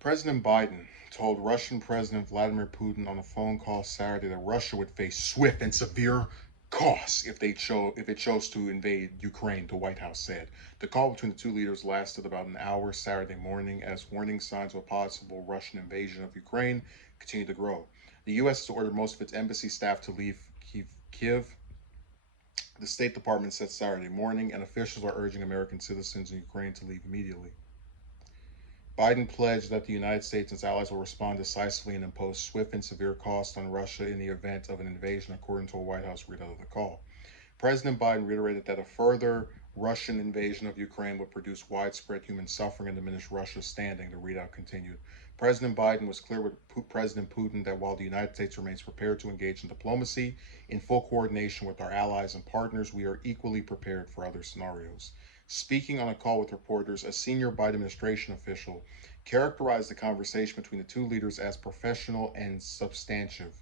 President Biden told Russian President Vladimir Putin on a phone call Saturday that Russia would face swift and severe costs if it chose to invade Ukraine, the White House said. The call between the two leaders lasted about an hour Saturday morning as warning signs of a possible Russian invasion of Ukraine continued to grow. The U.S. has ordered most of its embassy staff to leave Kiev, the State Department said Saturday morning, and officials are urging American citizens in Ukraine to leave immediately. Biden pledged that the United States and its allies will respond decisively and impose swift and severe costs on Russia in the event of an invasion, according to a White House readout of the call. President Biden reiterated that a further Russian invasion of Ukraine would produce widespread human suffering and diminish Russia's standing, the readout continued. President Biden was clear with President Putin that while the United States remains prepared to engage in diplomacy in full coordination with our allies and partners, we are equally prepared for other scenarios. Speaking on a call with reporters, a senior Biden administration official characterized the conversation between the two leaders as professional and substantive,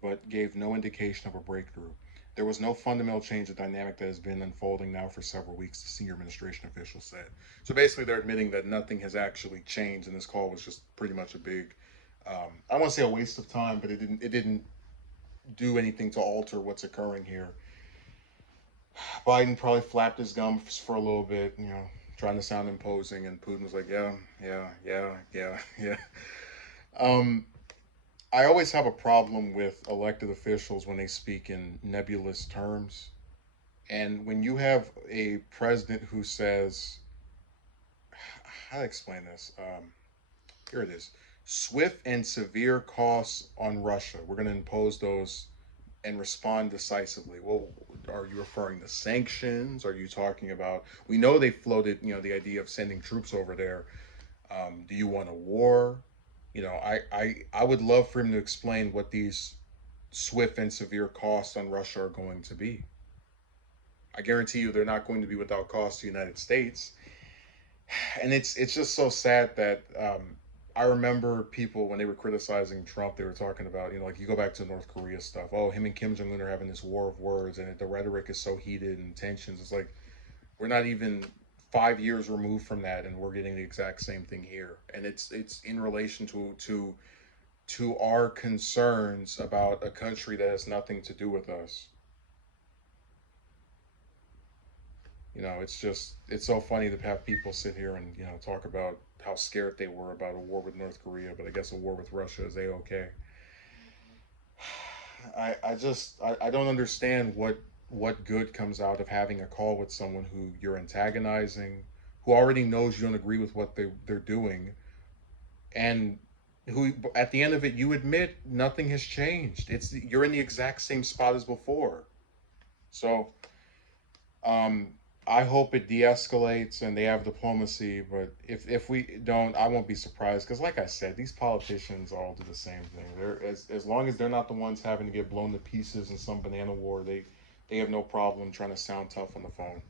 but gave no indication of a breakthrough. There was no fundamental change in the dynamic that has been unfolding now for several weeks, the senior administration official said. So basically, they're admitting that nothing has actually changed, and this call was just pretty much a big, I don't want to say a waste of time, but it didn't do anything to alter what's occurring here. Biden probably flapped his gums for a little bit, trying to sound imposing, and Putin was like, yeah, yeah, yeah, yeah, yeah. Um, I always have a problem with elected officials when they speak in nebulous terms. And when you have a president who says, how to explain this? Here it is: swift and severe costs on Russia. We're going to impose those and respond decisively. Well, are you referring to sanctions? Are you talking about? We know they floated, the idea of sending troops over there. Do you want a war? I would love for him to explain what these swift and severe costs on Russia are going to be. I guarantee you they're not going to be without cost to the United States. And it's just so sad that I remember people when they were criticizing Trump, they were talking about, like you go back to North Korea stuff. Oh, him and Kim Jong Un are having this war of words, and the rhetoric is so heated and tensions. It's like we're not even 5 years removed from that, and we're getting the exact same thing here. And it's in relation to our concerns about a country that has nothing to do with us. It's so funny to have people sit here and talk about how scared they were about a war with North Korea, but I guess a war with Russia is a-okay. I don't understand what good comes out of having a call with someone who you're antagonizing, who already knows you don't agree with what they're doing, and who at the end of it you admit nothing has changed. You're in the exact same spot as before. So um I hope it de-escalates and they have diplomacy, but if we don't, I won't be surprised because, like I said, these politicians all do the same thing. They're as long as they're not the ones having to get blown to pieces in some banana war, they have no problem trying to sound tough on the phone.